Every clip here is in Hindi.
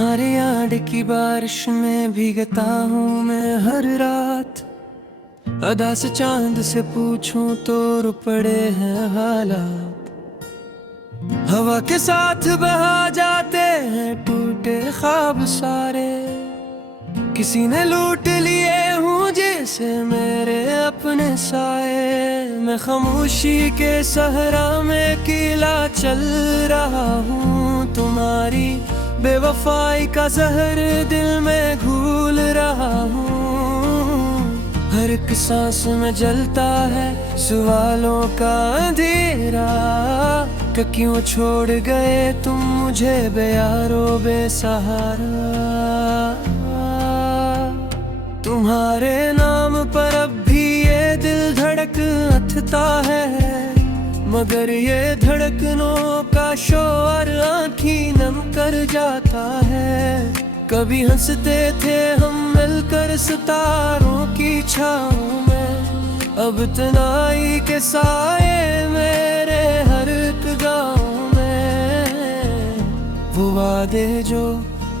तुम्हारे याद की बारिश में भीगता हूँ मैं हर रात। अदा से चांद से पूछूं तो रो पड़े हैं हालात। हवा के साथ बहा जाते हैं टूटे ख्वाब सारे। किसी ने लूट लिए हूँ जैसे मेरे अपने साए। मैं खामोशी के सहरा में किला चल रहा हूँ। तुम्हारी बेवफाई का जहर दिल में घूल रहा हूँ। हर एक सांस में जलता है सवालों का अंधेरा। कि क्यों छोड़ गए तुम मुझे बेयारो बेसहारा। तुम्हारे नाम पर अब भी ये दिल धड़कता है, मगर ये धड़कनों का शोर आँखी नम कर जाता है। कभी हंसते थे हम मिलकर सितारों की छाँव में। अब तन्हाई के साए मेरे हर एक गाँव में। वो वादे जो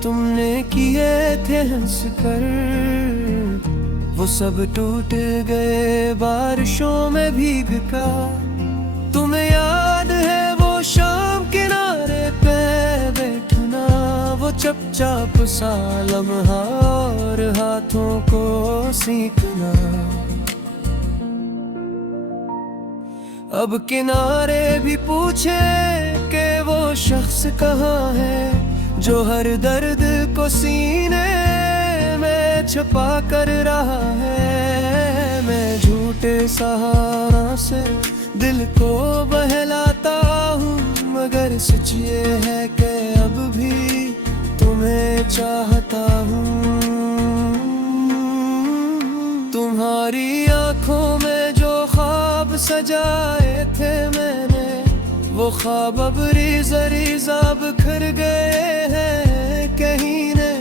तुमने किए थे हंस कर, वो सब टूट गए बारिशों में भीग कर। तुम्हें याद है वो शाम किनारे पे बैठना, वो चुपचाप सा लम्हा और हाथों को सीखना। अब किनारे भी पूछे कि वो शख्स कहाँ है, जो हर दर्द को सीने में छुपा कर रहा है। मैं झूठे सहारा से दिल को बहलाता हूँ, मगर सच ये है कि अब भी तुम्हें चाहता हूँ। तुम्हारी आँखों में जो ख्वाब सजाए थे मैंने, वो ख्वाब अब रीज़ा बिखर गए हैं कहीं ने।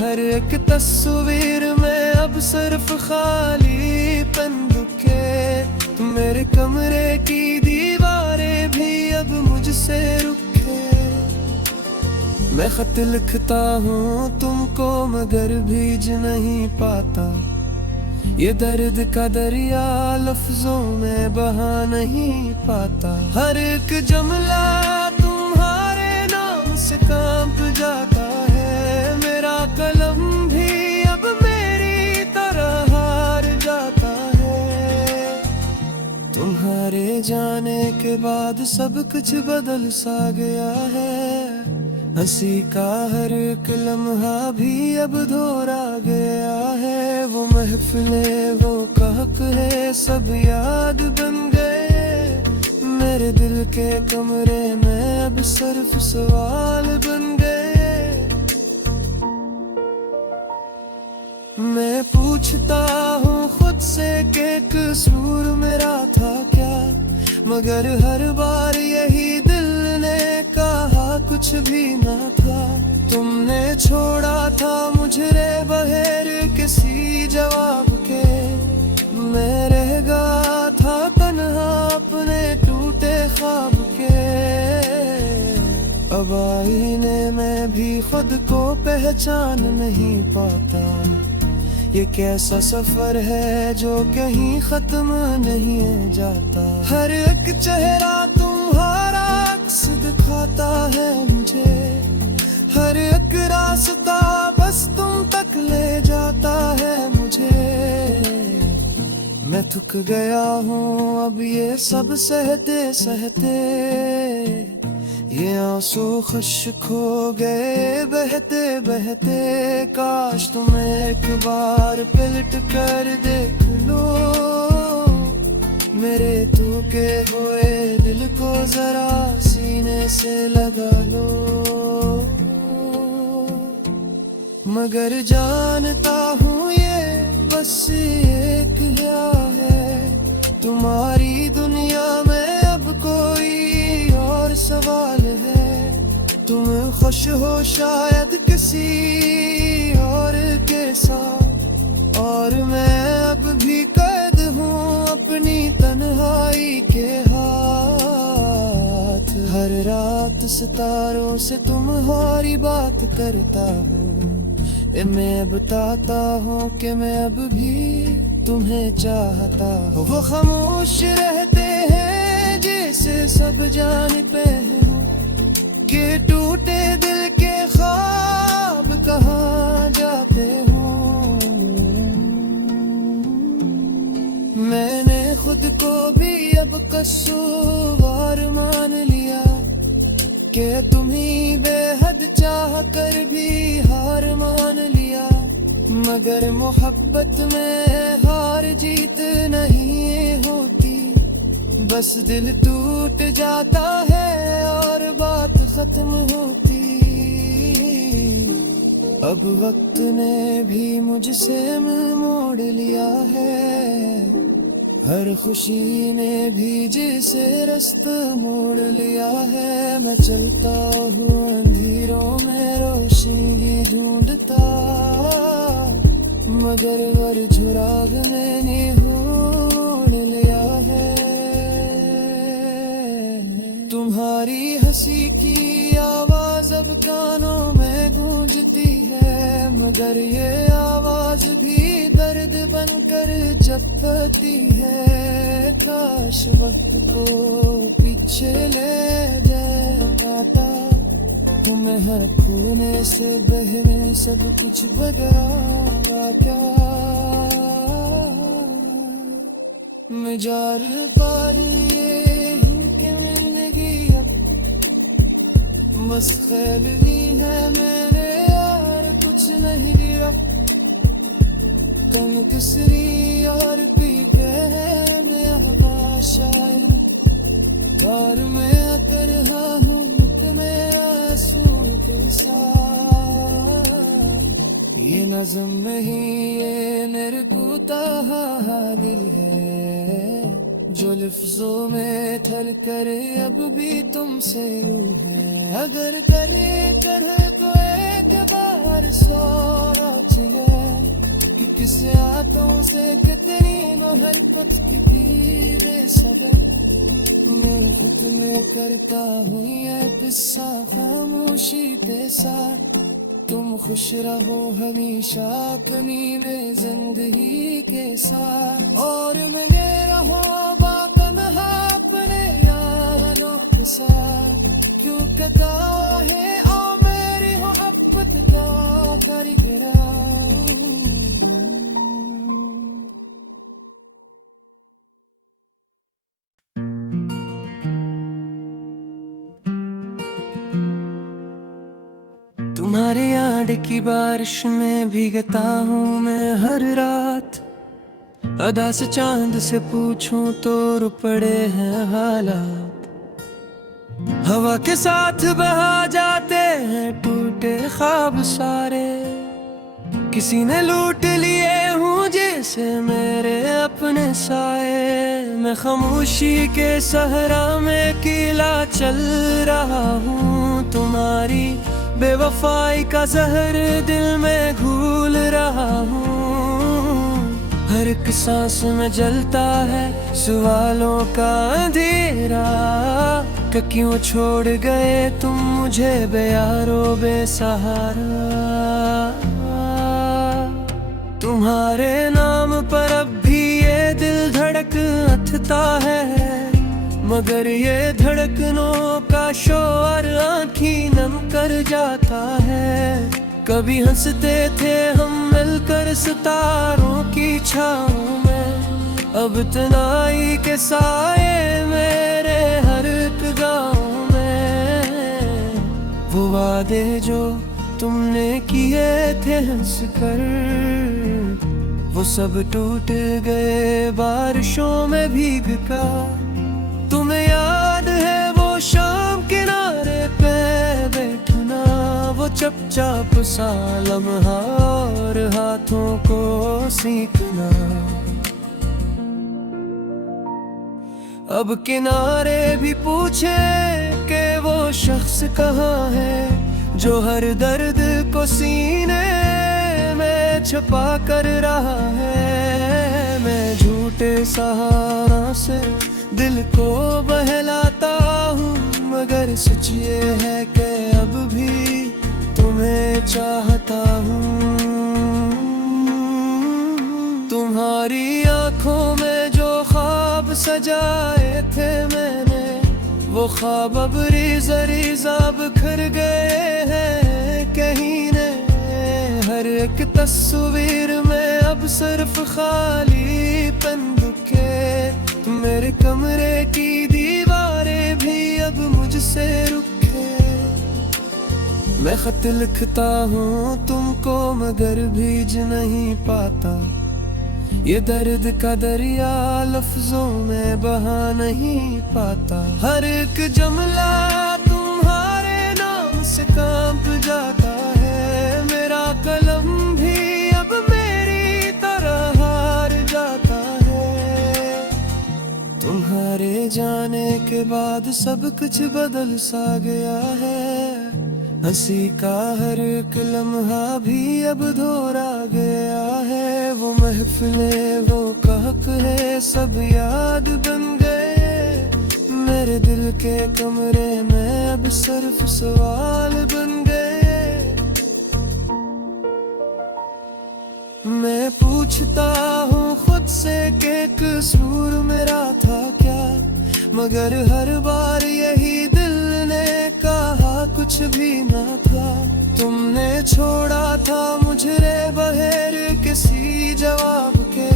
हर एक तस्वीर में अब सिर्फ खालीपन दुखे। मेरे कमरे की दीवारें भी अब मुझसे रुके। मैं खत लिखता हूँ तुमको मगर भीज नहीं पाता। ये दर्द का दरिया लफ्जों में बहा नहीं पाता। हर एक जुमला तुम्हारे नाम से कांप जाता है। मेरा कलम भी अब मेरी तरह हार जाता है। तुम्हारे जाने के बाद सब कुछ बदल सा गया है। हंसी का हर एक लम्हा भी अब दोहरा गया है। वो महफिलें वो कहक है सब याद बन गए। मेरे दिल के कमरे में अब सिर्फ सवाल बन गए। मैं पूछता हूँ खुद से कि कसूर मेरा था क्या, मगर हर बार यही दिल ने कहा कुछ भी ना था। तुमने छोड़ा था मुझे बगैर किसी जवाब के। मैं रह गया था तन्हा अपने टूटे ख्वाब के। अब आईने में भी खुद को पहचान नहीं पाता। ये कैसा सफर है जो कहीं खत्म नहीं जाता। हर एक चेहरा तुम्हारा अक्स दिखाता है मुझे। हर एक रास्ता बस तुम तक ले जाता है मुझे। मैं थक गया हूँ अब ये सब सहते सहते। ये आंसू खुश्क हो गए बहते बहते। काश तुम एक बार पलट कर देख लो, मेरे टूटे हुए दिल को जरा सीने से लगा लो। मगर जानता हूँ ये बस एक क्या है। तुम्हारी दुनिया में अब कोई और सवाल है। तुम खुश हो शायद किसी और के साथ, और मैं अब भी कैद हूँ अपनी तन्हाई के हाथ। हर रात सितारों से तुम्हारी बात करता हूँ। मैं बताता हूँ कि मैं अब भी तुम्हें चाहता हूँ। वो खामोश रहते हैं जैसे सब जानते हैं कि टूटे दिल के ख्वाब कहाँ जाते हो। मैंने खुद को भी अब कसूरवार मान लिया कि तुम्ही बेहद चाह कर भी हार मान लिया। मगर मोहब्बत में हार जीत नहीं होती, बस दिल टूट जाता है और बात खत्म होती। अब वक्त ने भी मुझसे मुंह मोड़ लिया है, हर खुशी ने भी जिसे रास्ता मोड़ लिया है। मैं चलता हूँ अंधेरों में रोशनी ढूंढता, मगर वर झुराग मैंने ढूंढ लिया है। तुम्हारी हंसी की आवाज अब कानों में गूंजती है, मगर ये आवाज भी दर्द बनकर जपती है। काश वक्त को पीछे ले जाता, तुम्हें खोने से बहने सब कुछ बदला क्या। मजार पार ये कि जिंदगी अब मस्त खेल ली है मैंने यार, कुछ नहीं दिया। कम किसरी और पीते हैं मैं हवा शायर, और मैं कर रहा हूँ तुम्हें आंसू के साथ। ये नज़म नहीं ये मेरे कुताहा दिल है, जो लफ्जों में थल करे अब भी तुमसे यूं है। अगर करे करे तो एक बार सोच है कि किस आतों से कितनी नो हरकत की पीरे सबक। मैं खुद में करता हूँ ये किस्सा खामोशी के साथ। तुम खुश रहो हमेशा अपनी में जिंदगी के साथ, और मैं रहो बातनहा अपने यारों के साथ। क्यों कहता है ओ मेरी हो मोहब्बत क्या कर गिरा। तुम्हारे याद की बारिश में भीगता हूँ मैं हर रात। अदा से चांद से पूछूं तो रो पड़े हैं हालात। हवा के साथ बहा जाते हैं टूटे ख्वाब सारे, किसी ने लूट लिए हूँ जैसे मेरे अपने साए। मैं खामोशी के सहरा में किला चल रहा हूँ, तुम्हारी बेवफाई का जहर दिल में घूल रहा हूँ। हर एक सांस में जलता है सवालों का अंधेरा, कि क्यों छोड़ गए तुम मुझे बेयारो बेसहारा। तुम्हारे नाम पर अब भी ये दिल धड़कता है, मगर ये धड़कनों का शोर आँखी नम कर जाता है। कभी हंसते थे हम मिलकर सितारों की छाँव में, अब तन्हाई के साए मेरे हर एक गाँव में। वो वादे जो तुमने किए थे हंस कर, वो सब टूट गए बारिशों में भीग कर। तुम्हें याद है वो शाम किनारे पे बैठना, वो चुपचाप सा लम्हा और हाथों को सीखना। अब किनारे भी पूछे कि वो शख्स कहाँ है, जो हर दर्द को सीने में छुपा कर रहा है। मैं झूठे सहारा से दिल को बहलाता हूँ, मगर सच ये है कि अब भी तुम्हें चाहता हूँ। तुम्हारी आंखों में जो ख्वाब सजाए थे मैंने, वो ख्वाब अब रीज़ बिखर गए हैं कहीं ने। हर एक तस्वीर में अब सिर्फ खालीपन दुखे। मेरे कमरे की दीवारें भी अब मुझसे रुके। मैं खत लिखता हूँ तुमको मगर भीज नहीं पाता। ये दर्द का दरिया लफ्जों में बहा नहीं पाता। हर एक जुमला तुम्हारे नाम से कांप जाता है। मेरा कलम भी अब मेरी तरह हार जाता है। तुम्हारे जाने के बाद सब कुछ बदल सा गया है। हंसी का हर एक लम्हा भी अब दोहरा गया है। वो महफिलें, वो कहकहे सब याद बन गए। मेरे दिल के कमरे में अब सिर्फ सवाल बन गए। मैं पूछता हूँ खुद से कि कसूर मेरा था क्या, मगर हर बार यही दिल ने कहा कुछ भी ना था। तुमने छोड़ा था मुझे बगैर किसी जवाब के।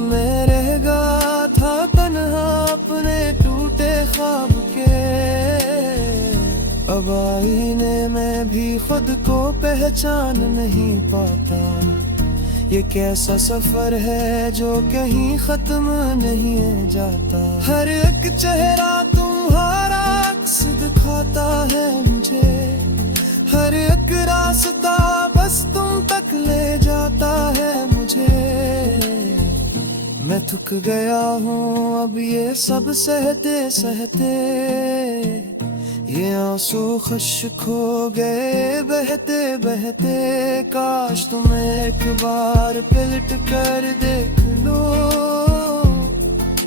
मैं रह गया था तन्हा अपने टूटे ख्वाब के। अब आईने में भी खुद को पहचान नहीं पाता। ये कैसा सफर है जो कहीं खत्म नहीं जाता। हर एक चेहरा तुम्हारा अक्स दिखाता है मुझे। हर एक रास्ता बस तुम तक ले जाता है मुझे। मैं थक गया हूँ अब ये सब सहते सहते। ये आंसू खुश्क हो गए बहते बहते। काश तुम एक बार पलट कर देख लो।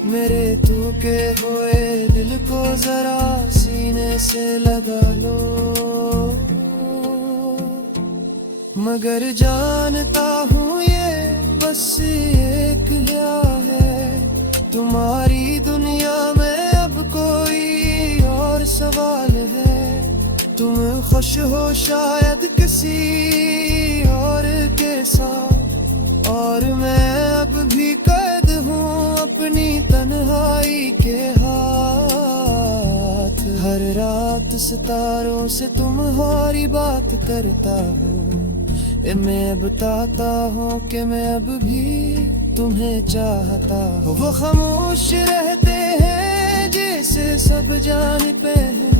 मेरे टूटे हुए दिल को जरा सीने से लगा लो। मगर जानता हूँ ये बस एक लिया है। तुम्हारी दुनिया में अब कोई और सवाल है। तुम खुश हो शायद किसी और के साथ, और मैं अब भी कैद हूँ अपनी तन्हाई के हाथ। हर रात सितारों से तुम्हारी बात करता हूँ। मैं बताता हूँ कि मैं अब भी तुम्हें चाहता हूँ। वो खामोश रहते हैं जैसे सब जानते हैं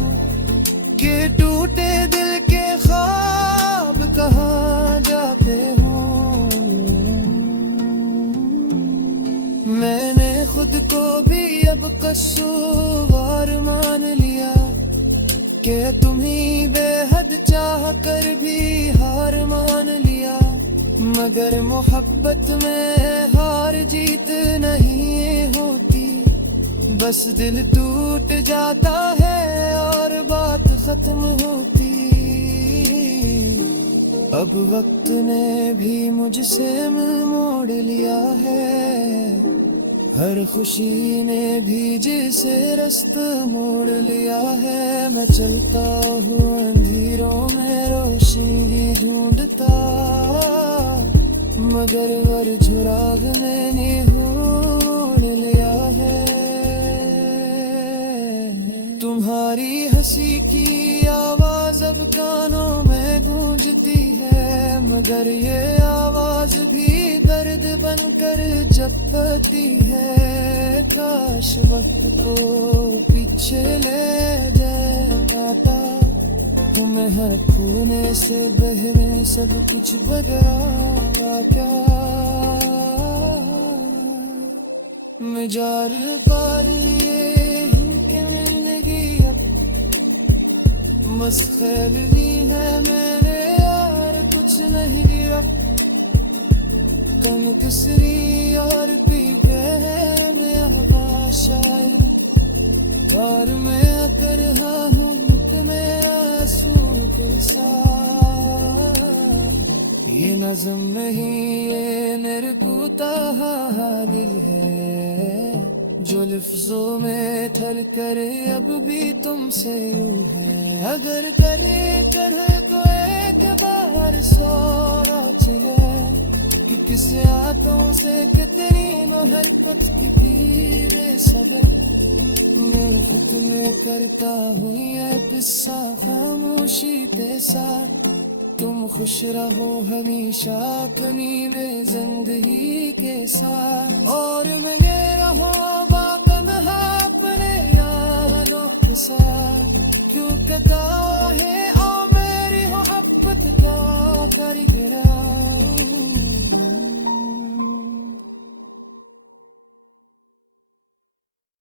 कि टूटे दिल के ख्वाब कहाँ जाते हो। मैंने खुद को भी अब कसूरवार मान लिया कि तुम्ही बेहद चाह कर भी हार मान लिया। मगर मोहब्बत में हार जीत नहीं होती। बस दिल टूट जाता है और बात खत्म होती। अब वक्त ने भी मुझसे मुंह मोड़ लिया है। हर खुशी ने भी जिसे रास्ता मोड़ लिया है। मैं चलता हूँ अंधेरों में रोशनी ढूंढता, मगर वर झुराग मैंने ढूंढ लिया है। तुम्हारी हंसी की आवाज अब कानों में गूंजती है, मगर ये आवाज भी दर्द बनकर जपती है। काश वक्त को पीछे ले जाता, तुम्हें हर खूने से बहने सब कुछ बदला क्या। मजार पार ये कि जिंदगी अब मस्त ली है मेरे यार, कुछ नहीं अब कम किसरी और पी के मैं आवाज शायर कार में कर रहा हूँ तुम्हें आंसू के साथ। ये नज़म नहीं ये मेरे कोताहा दिल है, जो लफ्जों में थल करे अब भी तुमसे यूं है। अगर करे करे तो एक बार सोना चले कि किस आतों से कितनी हरकत की पीरे सबे। मैं खुद में करता हूँ ये किस्सा खामोशी के साथ। तुम खुश रहो हमेशा कमी में जिंदगी के साथ, और मैं रहो बातन्हा अपने यारों के साथ। क्यों कता है ओ मेरी मोहब्बत का कर गिरा